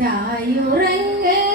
ചായുറങ്ങ്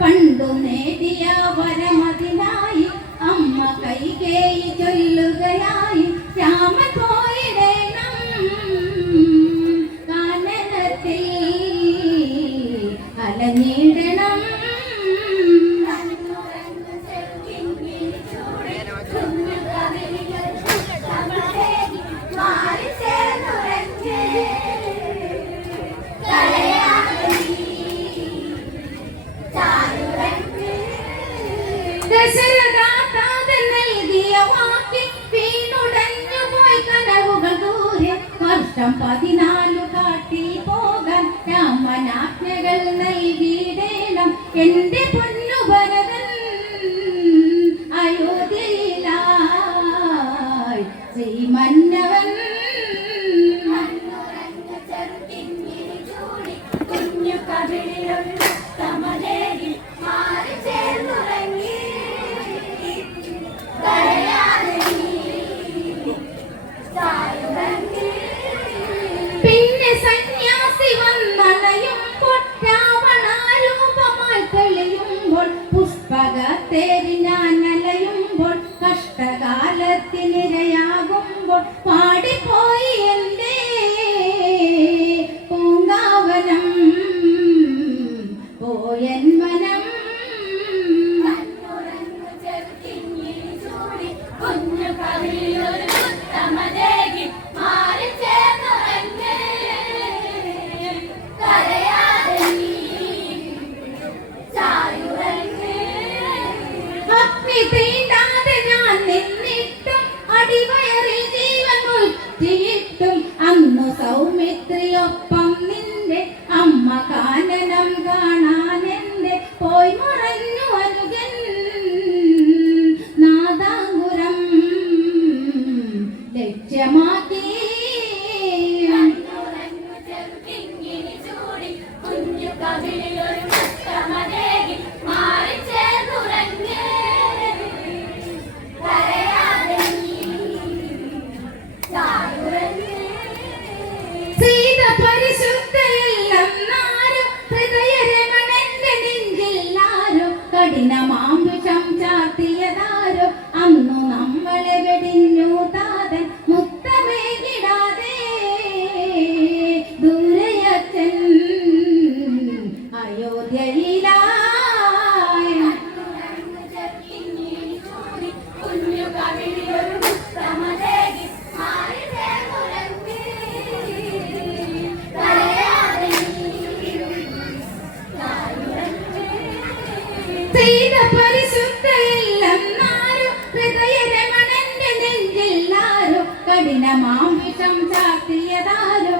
പണ്ടു നേടിയ വരമതിനായി അമ്മ കൈകേയി വർഷം പതിനാലു കാട്ടിൽ പോകാൻ രാമനാജ്ഞകൾ നൽകിയിടേണം. എന്റെ പൊന്നു അടിവയറിൽ ജീവൻ മുറ്റിയിട്ടും അന്നു സൗമിത്രിയൊപ്പം നിന്റെ അമ്മ കാനനം കാണാൻ എന്റെ പോയി മറഞ്ഞു അരുകൻ നാദാംഗുരം ലക്ഷ്യമാക്കി మాంసం చాక్రియదారు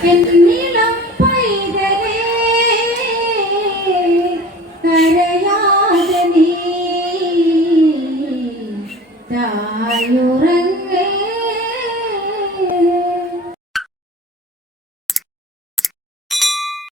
que